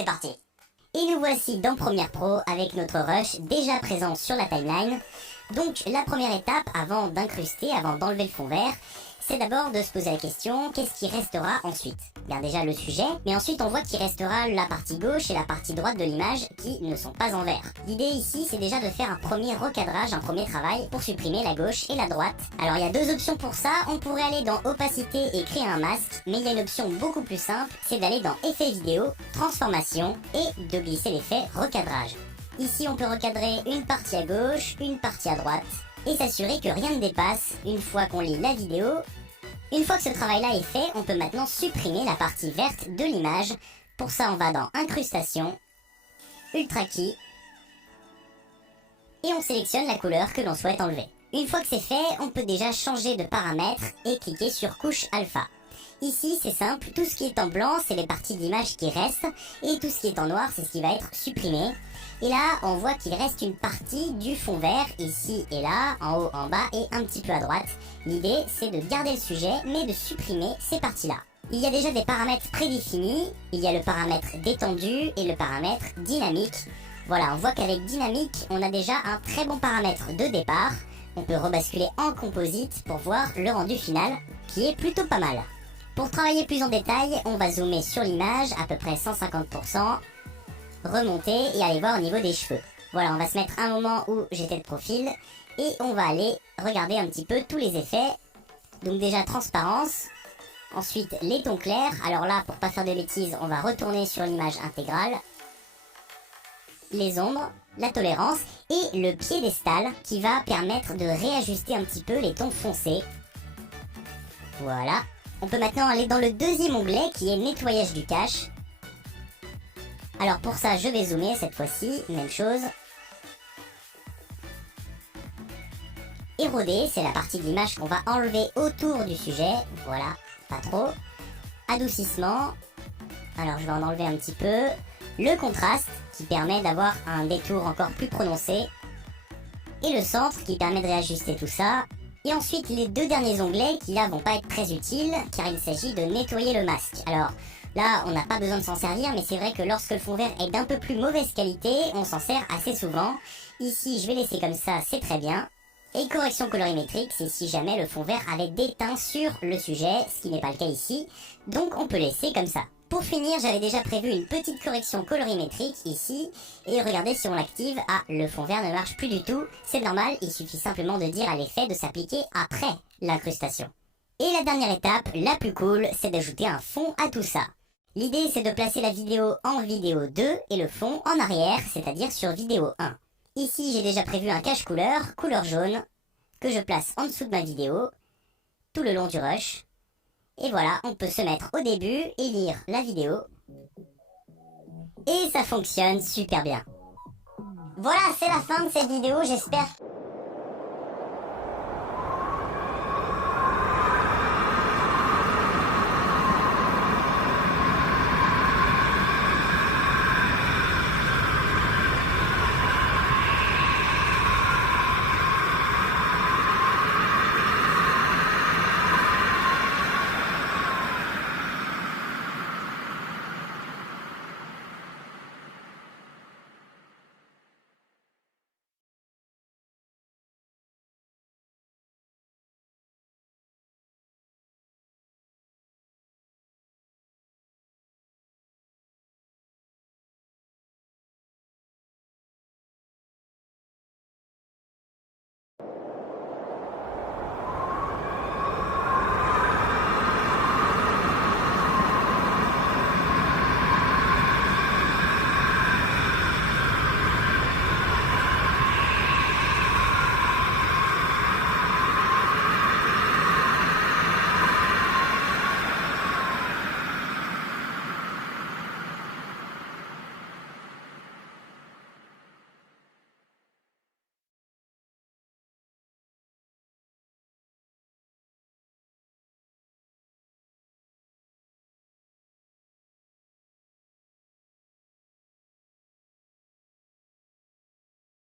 c'est parti. Et nous voici dans Premiere Pro avec notre rush déjà présent sur la timeline. Donc la première étape avant d'incruster, avant d'enlever le fond vert, c'est d'abord de se poser la question, qu'est-ce qui restera ensuite? Bien déjà le sujet, mais ensuite on voit qu'il restera la partie gauche et la partie droite de l'image qui ne sont pas en vert. L'idée ici c'est déjà de faire un premier recadrage, un premier travail pour supprimer la gauche et la droite. Alors il y a deux options pour ça, on pourrait aller dans opacité et créer un masque, mais il y a une option beaucoup plus simple, c'est d'aller dans effet vidéo, transformation et de glisser l'effet recadrage. Ici on peut recadrer une partie à gauche, une partie à droite, et s'assurer que rien ne dépasse une fois qu'on lit la vidéo. Une fois que ce travail-là est fait, on peut maintenant supprimer la partie verte de l'image. Pour ça, on va dans Incrustation, Ultra Key, et on sélectionne la couleur que l'on souhaite enlever. Une fois que c'est fait, on peut déjà changer de paramètre et cliquer sur Couche Alpha. Ici, c'est simple, tout ce qui est en blanc, c'est les parties de l'image qui restent, et tout ce qui est en noir, c'est ce qui va être supprimé. Et là, on voit qu'il reste une partie du fond vert, ici et là, en haut, en bas et un petit peu à droite. L'idée, c'est de garder le sujet, mais de supprimer ces parties-là. Il y a déjà des paramètres prédéfinis, il y a le paramètre détendu et le paramètre dynamique. Voilà, on voit qu'avec dynamique, on a déjà un très bon paramètre de départ. On peut rebasculer en composite pour voir le rendu final, qui est plutôt pas mal. Pour travailler plus en détail, on va zoomer sur l'image, à peu près 150%, remonter et aller voir au niveau des cheveux. Voilà, on va se mettre un moment où j'étais de profil, et on va aller regarder un petit peu tous les effets. Donc déjà transparence, ensuite les tons clairs. Alors là, pour pas faire de bêtises, on va retourner sur l'image intégrale. Les ombres, la tolérance, et le piédestal qui va permettre de réajuster un petit peu les tons foncés. Voilà. On peut maintenant aller dans le deuxième onglet qui est nettoyage du cache. Alors pour ça, je vais zoomer cette fois-ci, même chose. Éroder, c'est la partie de l'image qu'on va enlever autour du sujet. Voilà, pas trop. Adoucissement. Alors je vais en enlever un petit peu. Le contraste, qui permet d'avoir un détour encore plus prononcé. Et le centre, qui permet de réajuster tout ça. Et ensuite les deux derniers onglets qui là vont pas être très utiles car il s'agit de nettoyer le masque. Alors là on n'a pas besoin de s'en servir, mais c'est vrai que lorsque le fond vert est d'un peu plus mauvaise qualité, on s'en sert assez souvent. Ici je vais laisser comme ça, c'est très bien. Et correction colorimétrique, c'est si jamais le fond vert avait des teints sur le sujet, ce qui n'est pas le cas ici, donc on peut laisser comme ça. Pour finir, j'avais déjà prévu une petite correction colorimétrique ici, et regardez si on l'active, ah, le fond vert ne marche plus du tout, c'est normal, il suffit simplement de dire à l'effet de s'appliquer après l'incrustation. Et la dernière étape, la plus cool, c'est d'ajouter un fond à tout ça. L'idée c'est de placer la vidéo en vidéo 2 et le fond en arrière, c'est-à-dire sur vidéo 1. Ici j'ai déjà prévu un cache couleur, couleur jaune, que je place en dessous de ma vidéo, tout le long du rush. Et voilà, on peut se mettre au début et lire la vidéo. Et ça fonctionne super bien. Voilà, c'est la fin de cette vidéo, j'espère